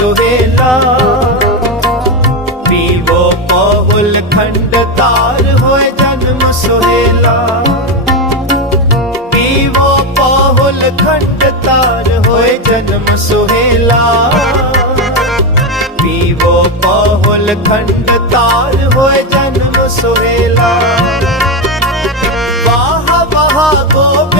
ਸੁਹੇਲਾ Vivo ਪਹੁਲ ਖੰਡ ਤਾਰ ਹੋਏ ਜਨਮ ਸੁਹੇਲਾ ਵੀਵੋ ਪਹੁਲ ਖੰਡ ਤਾਰ ਹੋਏ ਜਨਮ ਸੁਹੇਲਾ ਵੀਵੋ ਪਹੁਲ ਖੰਡ ਤਾਰ ਹੋਏ ਜਨਮ ਸੁਹੇਲਾ ਵਾਹ ਵਾਹ ਗੋਬਿੰਦ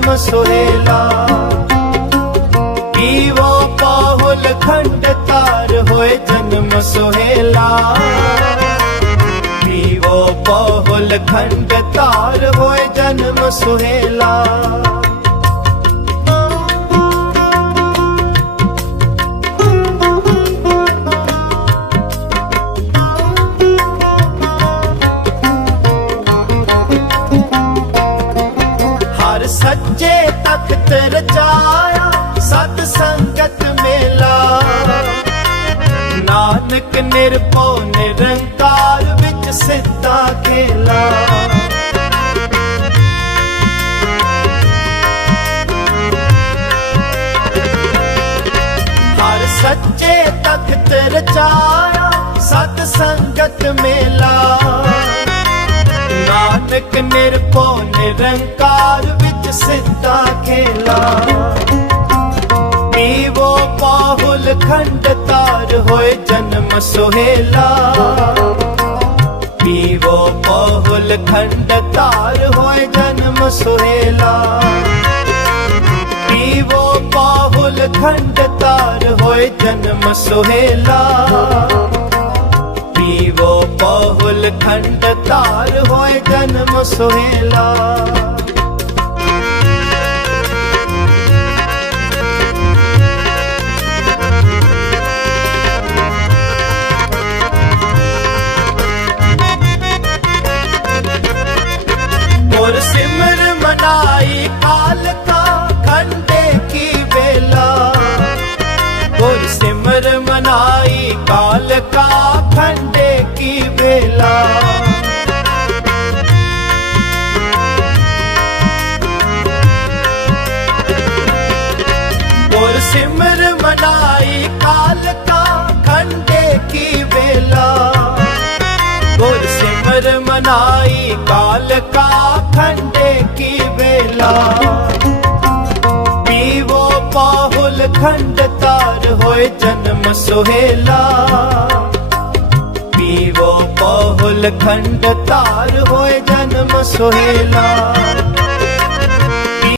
ਜਨਮ ਸੁਹੇਲਾ ਪੀਵੋ ਪਾਹੁਲ ਖੰਡ ਤਾਰ ਹੋਏ ਜਨਮ ਸੁਹੇਲਾ। ਪੀਵੋ ਪਾਹੁਲ ਖੰਡ ਤਾਰ ਹੋਏ ਜਨਮ ਸੁਹੇਲਾ। ਤਖਤ ਰਚਾਇਆ ਸਤ ਸੰਗਤ ਮੇਲਾ। ਨਾਨਕ ਨਿਰਭਉ ਨਿਰੰਕਾਰ ਵਿੱਚ ਸਿੱਧਾ ਖੇਲਾ। ਹਰ ਸੱਚੇ ਤਖਤ ਰਚਾਇਆ, ਸਤ ਸੰਗਤ ਮੇਲਾ। ਨਾਨਕ ਨਿਰਭਉ ਨਿਰੰਕਾਰ ਵਿੱਚ ਸਿੱਧਾ ਖੇਲਾ। ਪੀਵੋ ਪਾਹੁਲ ਖੰਡ ਤਾਰ ਹੋਏ ਜਨਮ ਸੁਹੇਲਾ। ਪੀਵੋ ਪਾਹੁਲ ਖੰਡ ਤਾਰ ਹੋਏ ਜਨਮ ਸੁਹੇਲਾ। ਪੀਵੋ ਪਾਹੁਲ ਖੰਡ ਤਾਰ ਹੋਏ ਜਨਮ ਸੁਹੇਲਾ। ਪੀਵੋ ਬਹੁਲ ਖੰਡ ਤਾਰ ਹੋਏ ਜਨਮ ਸੁਹੇਲਾ ਗੁਰ ਸਿਮਰ ਮਨਾਈ ਕਾਲ ਕਾ ਖੰਡੇ ਕੀ ਵੇਲਾ ਗੁਰ ਸਿਮਰ ਮਨਾਈ ਕਾਲ ਕਾ ਗੁਰ ਸਿਮਰ ਮਨਾਈ ਕਾਲ ਕਾ ਖੰਡੇ ਕੀ ਵੇਲਾ। ਗੁਰ ਸਿਮਰ ਮਨਾਈ ਕਾਲ ਕਾ ਖੰਡੇ ਕੀ ਵੇਲਾ। ਪੀਵੋ ਪਾਹੁਲ ਖੰਡ ਤਾਰ ਹੋਏ ਜਨਮ ਸੁਹੇਲਾ। ਪੀਵੋ ਪਾਹੁਲ ਖੰਡ ਤਾਰ ਹੋਏ ਜਨਮ ਸੁਹੇਲਾ।